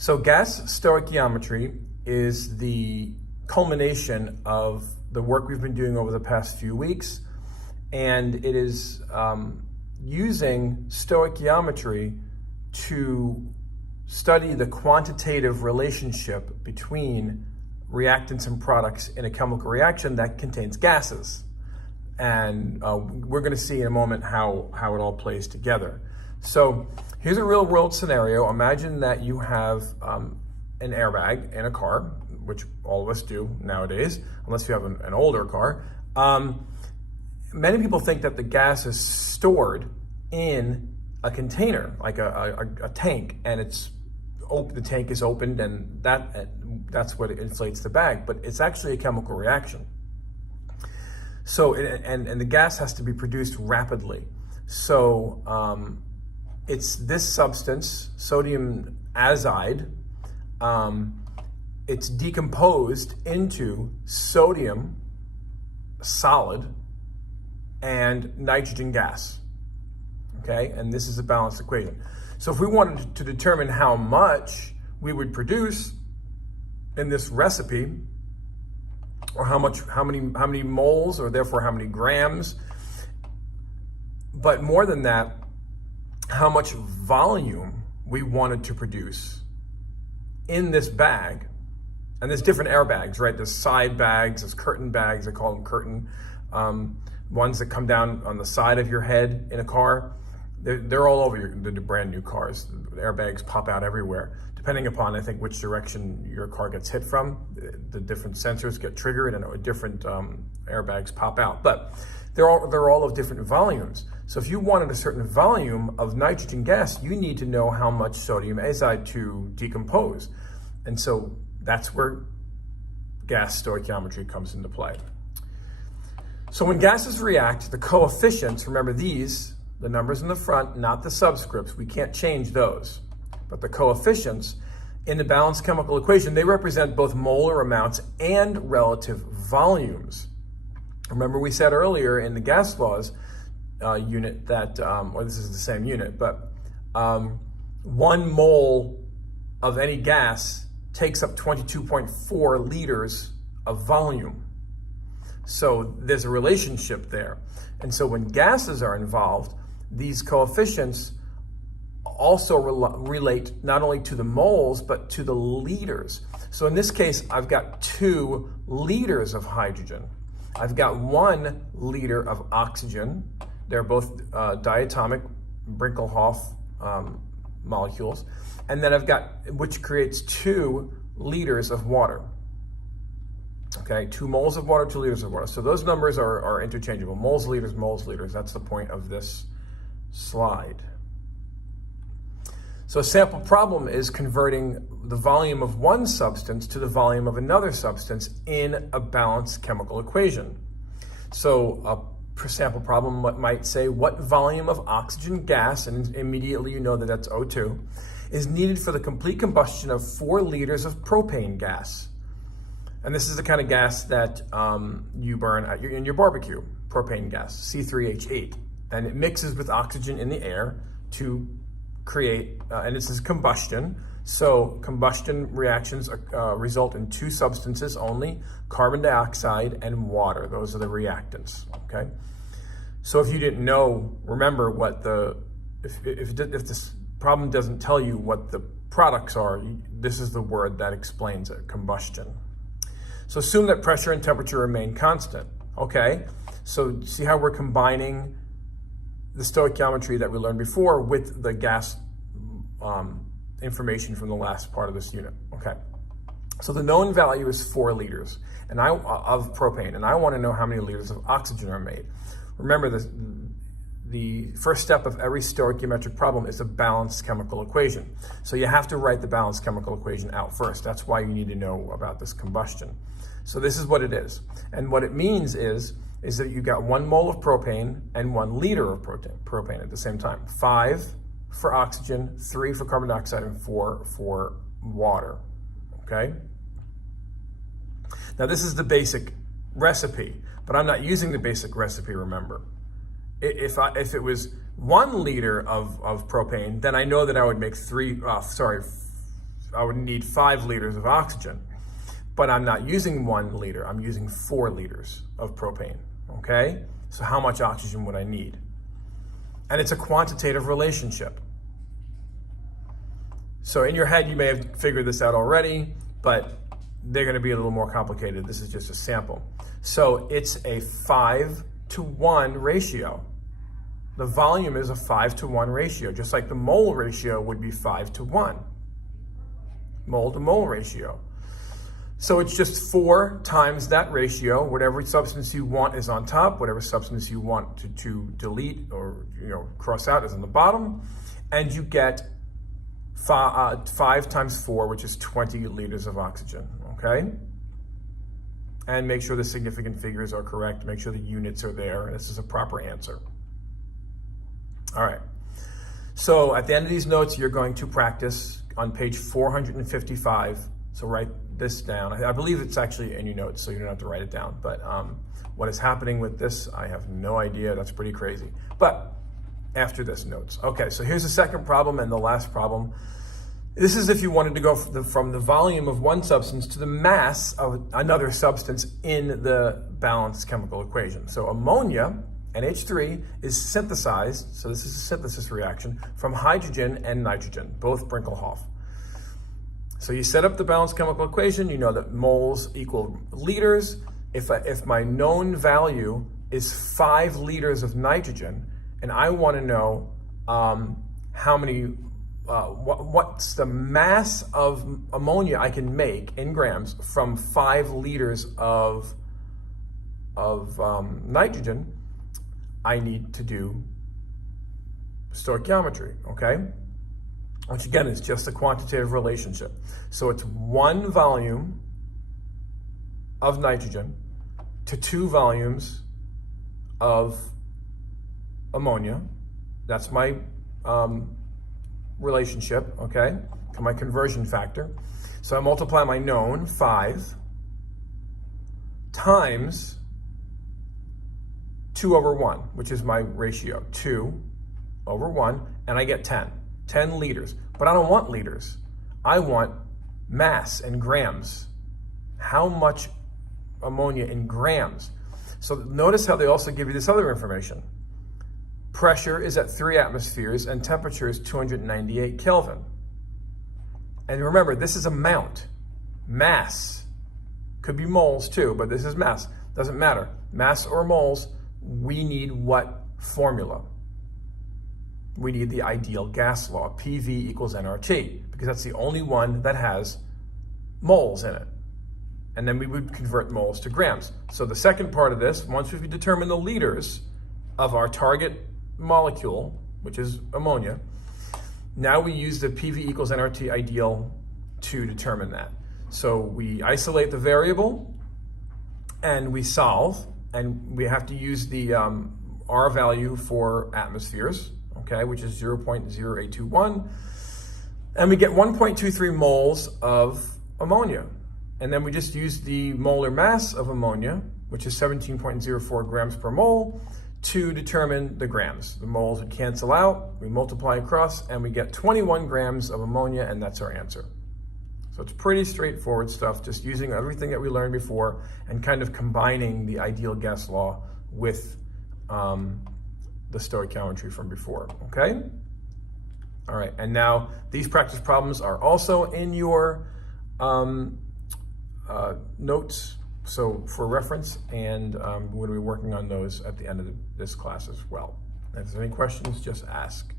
So gas stoichiometry is the culmination of the work we've been doing over the past few weeks, and it is using stoichiometry to study the quantitative relationship between reactants and products in a chemical reaction that contains gases. And we're going to see in a moment how it all plays together. So here's a real world scenario. Imagine that you have an airbag in a car, which all of us do nowadays, unless you have an older car. Many people think that the gas is stored in a container, like a tank, and the tank is opened, and that's what inflates the bag. But it's actually a chemical reaction. So, and the gas has to be produced rapidly. So it's this substance, sodium azide. It's decomposed into sodium solid and nitrogen gas. Okay, and this is a balanced equation. So if we wanted to determine how much we would produce in this recipe, or how many moles, or therefore how many grams, but more than that, how much volume we wanted to produce in this bag. And there's different airbags, right? There's side bags, there's curtain bags, I call them curtain, ones that come down on the side of your head in a car. They're all over the brand new cars. The airbags pop out everywhere, depending upon, I think, which direction your car gets hit from. The different sensors get triggered and different airbags pop out. But they're all of different volumes. So if you wanted a certain volume of nitrogen gas, you need to know how much sodium azide to decompose. And so that's where gas stoichiometry comes into play. So when gases react, the coefficients, remember these, the numbers in the front, not the subscripts, we can't change those. But the coefficients in the balanced chemical equation, they represent both molar amounts and relative volumes. Remember we said earlier in the gas laws unit that, or this is the same unit, but 1 mole of any gas takes up 22.4 liters of volume. So there's a relationship there. And so when gases are involved, these coefficients also relate not only to the moles, but to the liters. So in this case, I've got 2 liters of hydrogen. I've got 1 liter of oxygen. They're both diatomic Brinkelhoff molecules. And then I've got, which creates 2 liters of water. Okay, 2 moles of water, 2 liters of water. So those numbers are interchangeable. Moles, liters, moles, liters. That's the point of this slide. So a sample problem is converting the volume of one substance to the volume of another substance in a balanced chemical equation. So a sample problem might say, what volume of oxygen gas, and immediately you know that that's O2, is needed for the complete combustion of 4 liters of propane gas? And this is the kind of gas that you burn in your barbecue, propane gas, C3H8. And it mixes with oxygen in the air to create, and this is combustion. So combustion reactions result in 2 substances only, carbon dioxide and water. Those are the reactants, okay? So if you didn't know, remember what if this problem doesn't tell you what the products are, this is the word that explains it, combustion. So assume that pressure and temperature remain constant. Okay, so see how we're combining the stoichiometry that we learned before with the gas information from the last part of this unit. Okay, so the known value is 4 liters of propane, and I want to know how many liters of oxygen are made. Remember, the first step of every stoichiometric problem is a balanced chemical equation. So you have to write the balanced chemical equation out first. That's why you need to know about this combustion. So this is what it is. And what it means is that you've got 1 mole of propane and 1 liter of propane at the same time. 5 for oxygen, 3 for carbon dioxide, and 4 for water, okay? Now this is the basic recipe, but I'm not using the basic recipe, remember. If it was 1 liter of propane, then I know that I would make I would need 5 liters of oxygen. But I'm not using 1 liter, I'm using 4 liters of propane, okay? So how much oxygen would I need? And it's a quantitative relationship. So in your head, you may have figured this out already, but they're gonna be a little more complicated. This is just a sample. So it's a 5-to-1 ratio. The volume is a 5-to-1 ratio, just like the mole ratio would be 5-to-1. Mole to mole ratio. So it's just 4 times that ratio. Whatever substance you want is on top. Whatever substance you want to delete or cross out is on the bottom. And you get 5 times 4, which is 20 liters of oxygen, okay? And make sure the significant figures are correct. Make sure the units are there. This is a proper answer. All right. So at the end of these notes, you're going to practice on page 455. So write this down. I believe it's actually in your notes, so you don't have to write it down. But what is happening with this, I have no idea. That's pretty crazy. But after this, notes. Okay, so here's the second problem and the last problem. This is if you wanted to go from the volume of one substance to the mass of another substance in the balanced chemical equation. So ammonia, NH3, is synthesized, so this is a synthesis reaction, from hydrogen and nitrogen, both Brinkelhoff. So you set up the balanced chemical equation, you know that moles equal liters. If my known value is 5 liters of nitrogen, and I want to know how many, what's the mass of ammonia I can make in grams from 5 liters of nitrogen, I need to do stoichiometry, okay? Which again is just a quantitative relationship. So it's 1 volume of nitrogen to 2 volumes of ammonia. That's my relationship, okay? My conversion factor. So I multiply my known, 5, times 2 over 1, which is my ratio, 2 over 1, and I get 10 liters. But I don't want liters. I want mass in grams. How much ammonia in grams? So notice how they also give you this other information. Pressure is at 3 atmospheres and temperature is 298 Kelvin. And remember, this is amount. Mass. Could be moles too, but this is mass. Doesn't matter. Mass or moles, we need what formula? We need the ideal gas law, PV equals nRT, because that's the only one that has moles in it. And then we would convert moles to grams. So the second part of this, once we've determined the liters of our target molecule, which is ammonia, now we use the PV equals nRT ideal to determine that. So we isolate the variable and we solve, and we have to use the R value for atmospheres, okay, which is 0.0821. And we get 1.23 moles of ammonia. And then we just use the molar mass of ammonia, which is 17.04 grams per mole, to determine the grams. The moles would cancel out, we multiply across, and we get 21 grams of ammonia, and that's our answer. So it's pretty straightforward stuff, just using everything that we learned before and kind of combining the ideal gas law with the stoichiometry from before, okay? All right, and now these practice problems are also in your notes, so for reference, and we're going to be working on those at the end of this class as well. If there's any questions, just ask.